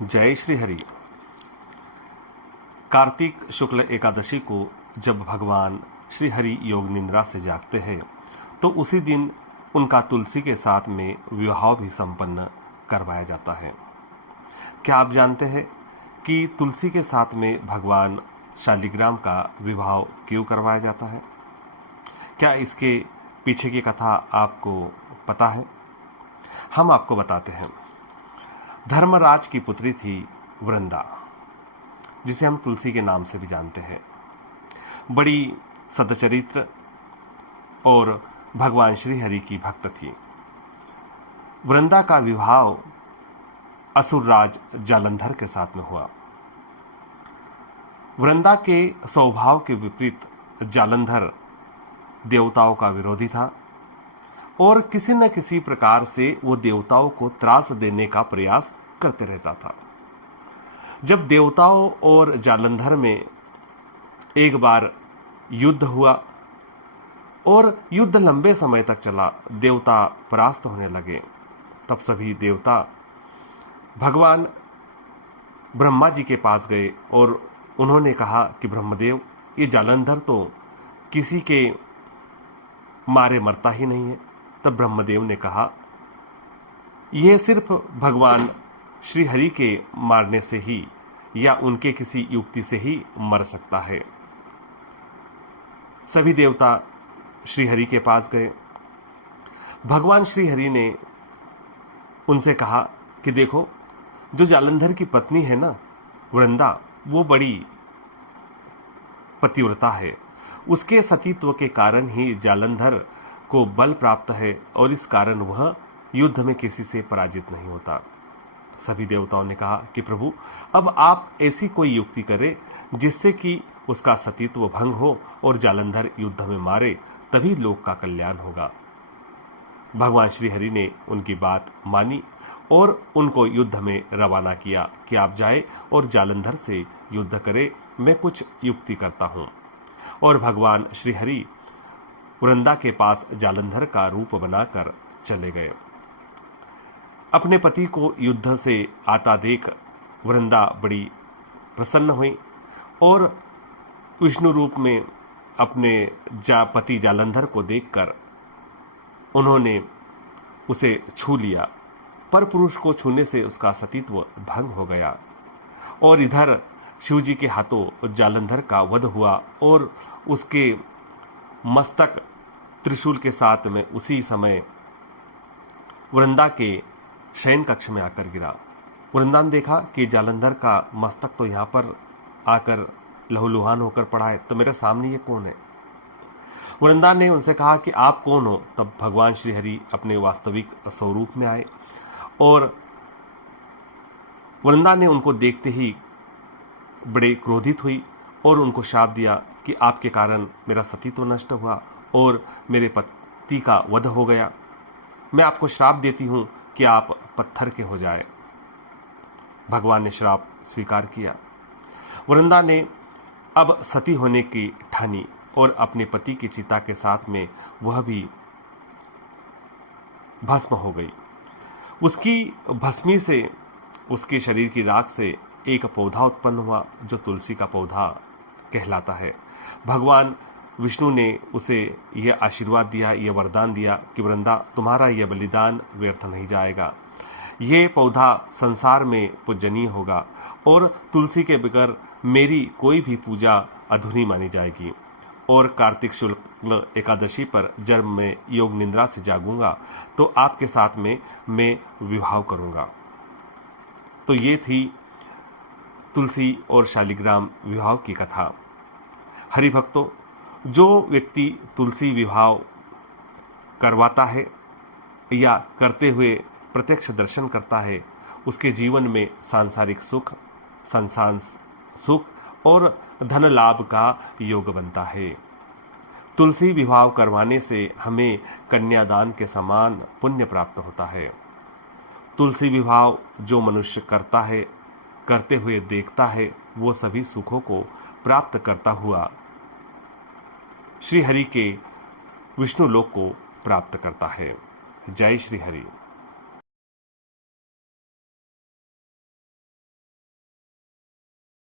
जय श्री हरि। कार्तिक शुक्ल एकादशी को जब भगवान श्री हरि योग निद्रा से जागते हैं तो उसी दिन उनका तुलसी के साथ में विवाह भी संपन्न करवाया जाता है। क्या आप जानते हैं कि तुलसी के साथ में भगवान शालिग्राम का विवाह क्यों करवाया जाता है? क्या इसके पीछे की कथा आपको पता है? हम आपको बताते हैं। धर्मराज की पुत्री थी वृंदा, जिसे हम तुलसी के नाम से भी जानते हैं। बड़ी सदचरित्र और भगवान श्री हरि की भक्त थी। वृंदा का विवाह असुरराज जालंधर के साथ में हुआ। वृंदा के स्वभाव के विपरीत जालंधर देवताओं का विरोधी था और किसी न किसी प्रकार से वो देवताओं को त्रास देने का प्रयास करते रहता था। जब देवताओं और जालंधर में एक बार युद्ध हुआ और युद्ध लंबे समय तक चला, देवता परास्त होने लगे, तब सभी देवता भगवान ब्रह्मा जी के पास गए और उन्होंने कहा कि ब्रह्मदेव, ये जालंधर तो किसी के मारे मरता ही नहीं है। तब ब्रह्मदेव ने कहा, यह सिर्फ भगवान श्री हरि के मारने से ही या उनके किसी युक्ति से ही मर सकता है। सभी देवता श्री हरि के पास गए। भगवान श्री हरि ने उनसे कहा कि देखो, जो जालंधर की पत्नी है ना वृंदा, वो बड़ी पतिव्रता है। उसके सतीत्व के कारण ही जालंधर को बल प्राप्त है और इस कारण वह युद्ध में किसी से पराजित नहीं होता। सभी देवताओं ने कहा कि प्रभु, अब आप ऐसी कोई युक्ति करें जिससे कि उसका सतीत्व भंग हो और जालंधर युद्ध में मारे, तभी लोक का कल्याण होगा। भगवान श्री हरि ने उनकी बात मानी और उनको युद्ध में रवाना किया कि आप जाए और जालंधर से युद्ध करें, मैं कुछ युक्ति करता हूं। और भगवान श्री हरि वृंदा के पास जालंधर का रूप बनाकर चले गए। अपने पति को युद्ध से आता देख वृंदा बड़ी प्रसन्न हुई और विष्णु रूप में अपने पति जालंधर को देखकर उन्होंने उसे छू लिया। पर पुरुष को छूने से उसका सतीत्व भंग हो गया और इधर शिव जी के हाथों जालंधर का वध हुआ और उसके मस्तक त्रिशूल के साथ में उसी समय वृंदा के शयन कक्ष में आकर गिरा। वृंदा ने देखा कि जालंधर का मस्तक तो यहां पर आकर लहूलुहान होकर पड़ा है, तो मेरे सामने ये कौन है? वृंदा ने उनसे कहा कि आप कौन हो? तब भगवान श्री हरि अपने वास्तविक स्वरूप में आए और वृंदा ने उनको देखते ही बड़े क्रोधित हुई और उनको शाप दिया कि आपके कारण मेरा सतीत्व नष्ट हुआ और मेरे पति का वध हो गया। मैं आपको श्राप देती हूं कि आप पत्थर के हो जाए। भगवान ने श्राप स्वीकार किया। वृंदा ने अब सती होने की ठानी और अपने पति की चिता के साथ में वह भी भस्म हो गई। उसकी भस्मी से, उसके शरीर की राख से एक पौधा उत्पन्न हुआ जो तुलसी का पौधा कहलाता है। भगवान विष्णु ने उसे यह आशीर्वाद दिया, यह वरदान दिया कि वृंदा, तुम्हारा यह बलिदान व्यर्थ नहीं जाएगा। यह पौधा संसार में पूजनीय होगा और तुलसी के बगैर मेरी कोई भी पूजा अधूरी मानी जाएगी। और कार्तिक शुक्ल एकादशी पर जब मैं योग निद्रा से जागूंगा तो आपके साथ में मैं विवाह करूंगा। तो ये थी तुलसी और शालिग्राम विवाह की कथा। हरि भक्तों, जो व्यक्ति तुलसी विवाह करवाता है या करते हुए प्रत्यक्ष दर्शन करता है, उसके जीवन में सांसारिक सुख, संसार सुख और धन लाभ का योग बनता है। तुलसी विवाह करवाने से हमें कन्यादान के समान पुण्य प्राप्त होता है। तुलसी विवाह जो मनुष्य करता है, करते हुए देखता है, वो सभी सुखों को प्राप्त करता हुआ श्री हरि के विष्णु लोक को प्राप्त करता है। जय श्री हरि।